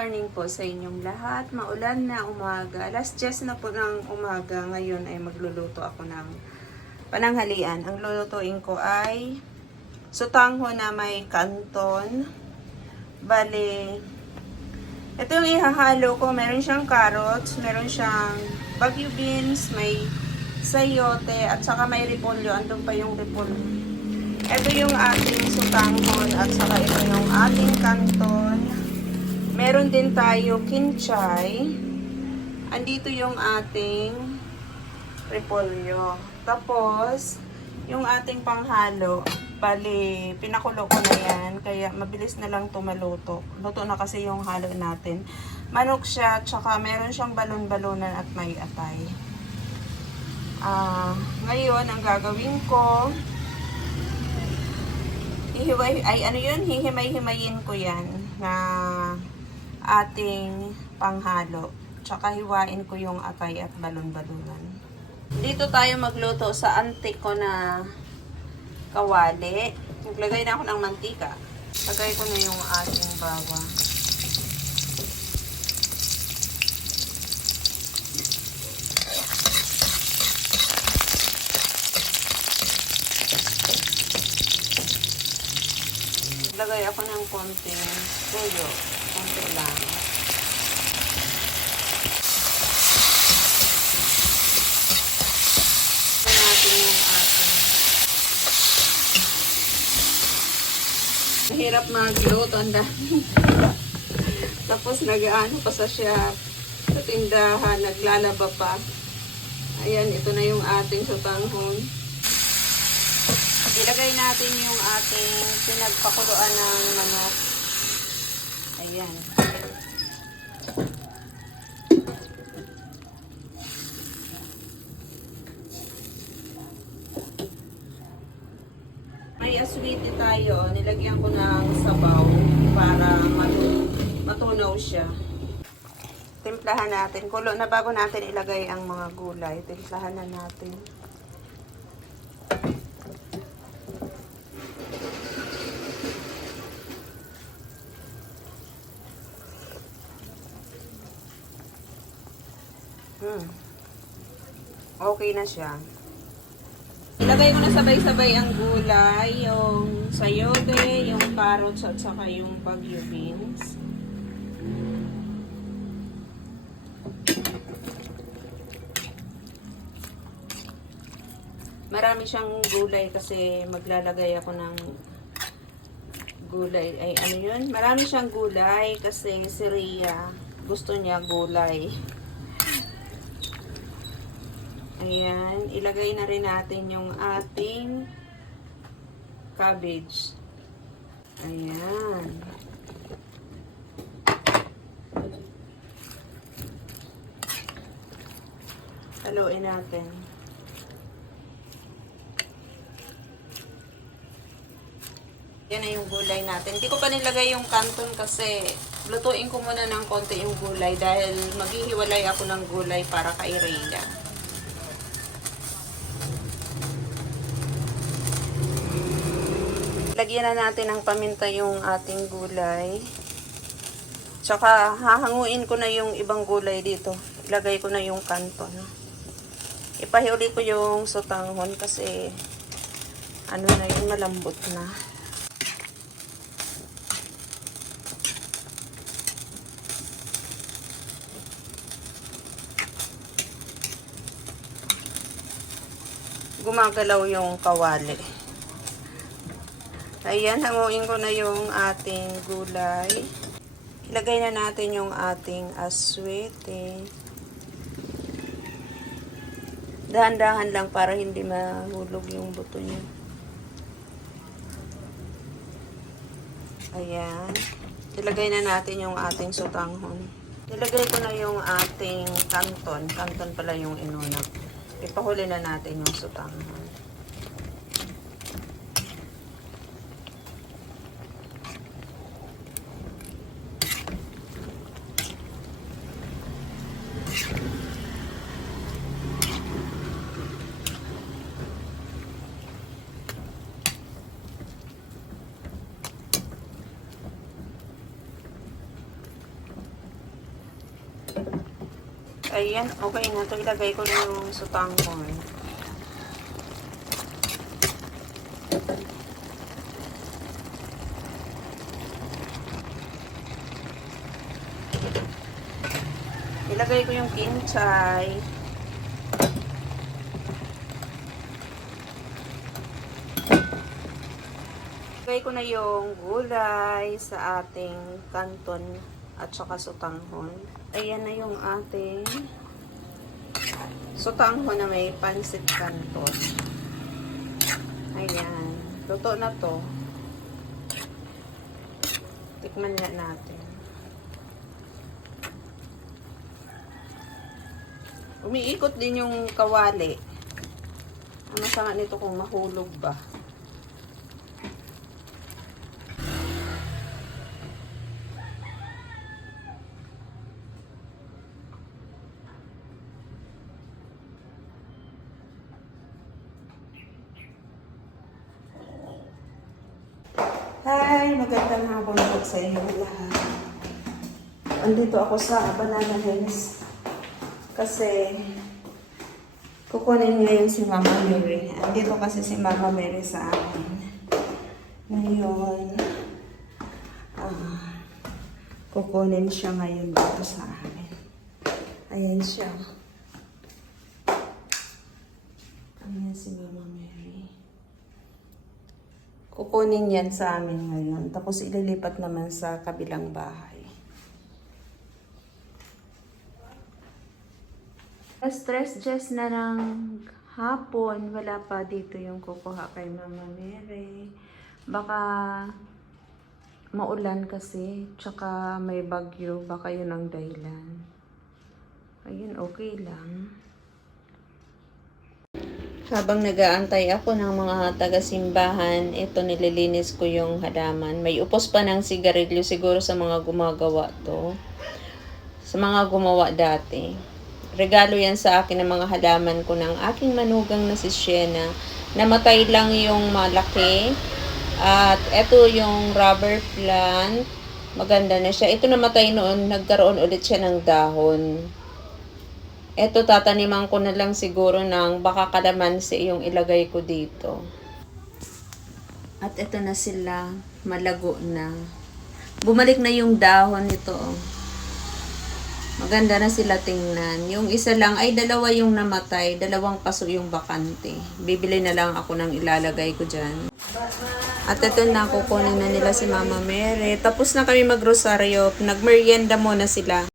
morning po sa inyong lahat. Maulan na umaga. Alas 10 na po ng umaga. Ngayon ay magluluto ako ng pananghalian. Ang lulutuin ko ay sutangho na may kanton. Bale, ito yung ihahalo ko. Meron siyang carrots, meron siyang bagyo beans, may sayote, at saka may repolyo. Andun pa yung repolyo. Ito yung ating sutanghon at saka ito yung ating kanton. Meron din tayo kinchay. Andito yung ating repolyo. Tapos, yung ating panghalo, bali, pinakulo ko na yan. Kaya mabilis na lang tumaluto. Luto na kasi yung halo natin. Manok siya, tsaka meron siyang balon-balonan at may atay. Ah, ngayon, ang gagawin ko, hihiway, ay ano yun, hihimay-himayin ko yan na ating panghalo. Tsaka hiwain ko yung atay at balon-balunan. Dito tayo magluto sa antik ko na kawali. Naglagay na ako ng mantika. Lagay ko na yung ating bawang. Lagay ako ng konting toyo. Lang. Natin yung ating. Mahirap magluto. Ang dami. Tapos nag-ano pa sa shop. Sa tindahan. Naglalaba pa. Ayan, ito na yung ating sutanghon. Ilagay natin yung ating pinagpakuluan ng manok. Ayan. May tayo. Nilagyan ko ng sabaw para matu- matunaw siya. Timplahan natin. Kulo na bago natin ilagay ang mga gulay. Timplahan na natin. Hmm. Okay na siya. Ilagay ko na sabay-sabay ang gulay, yung sayote, yung carrots at saka yung bagyo beans. Marami siyang gulay kasi maglalagay ako ng gulay. Ay, ano yun? Marami siyang gulay kasi si Rhea gusto niya gulay. Ayan, ilagay na rin natin yung ating cabbage. Ayan. Haluin natin. Yan na yung gulay natin. Hindi ko pa nilagay yung kanton kasi lutuin ko muna ng konti yung gulay dahil maghihiwalay ako ng gulay para kay Rhea. Lagyan na natin ng paminta yung ating gulay. Tsaka hahanguin ko na yung ibang gulay dito. Ilagay ko na yung kanton. Ipahiuli ko yung sotanghon kasi ano na yun, malambot na. Gumagalaw yung kawali. Ayan, hanguin ko na yung ating gulay. Ilagay na natin yung ating aswete. Dahan-dahan lang para hindi mahulog yung buto niya. Ayan. Ilagay na natin yung ating sutanghon. Ilagay ko na yung ating kanton. Kanton pala yung inuna. Ipahuli na natin yung sutanghon. Ayan, okay na to. Ilagay ko na yung sutanghon. Ilagay ko yung kinchay. Ilagay ko na yung gulay sa ating kanton at saka sutanghon. Ayan na yung ating sutanghon na may pansit kanton. Ayan. Luto na to. Tikman nga natin. Umiikot din yung kawali. Ang masama nito kung mahulog ba. Hi! Magandang hapon po sa inyo lahat. Andito ako sa Banana Hills. Kasi kukunin ngayon si Mama Mary. Andito kasi si Mama Mary sa akin. Ngayon, ah, kukunin siya ngayon dito sa amin. Ayan siya. Ayan si Mama Mary. Kukunin yan sa amin ngayon. Tapos ililipat naman sa kabilang bahay. Stress just na ng hapon. Wala pa dito yung kukuha kay Mama Mary. Baka maulan kasi. Tsaka may bagyo. Baka yun ang dahilan. Ayun, okay lang. Habang nagaantay ako ng mga taga-simbahan, ito nililinis ko yung halaman. May upos pa ng sigarilyo siguro sa mga gumagawa to. Sa mga gumawa dati. Regalo yan sa akin ng mga halaman ko ng aking manugang na si Sienna. Namatay lang yung malaki. At ito yung rubber plant. Maganda na siya. Ito namatay noon, nagkaroon ulit siya ng dahon. Eto, tataniman ko na lang siguro ng baka kalamansi yung ilagay ko dito. At eto na sila, malago na. Bumalik na yung dahon nito. Maganda na sila tingnan. Yung isa lang ay dalawa yung namatay, dalawang paso yung bakante. Bibili na lang ako ng ilalagay ko dyan. At eto na, kukunin na nila si Mama Mary. Tapos na kami magrosaryo. Nagmerienda muna sila.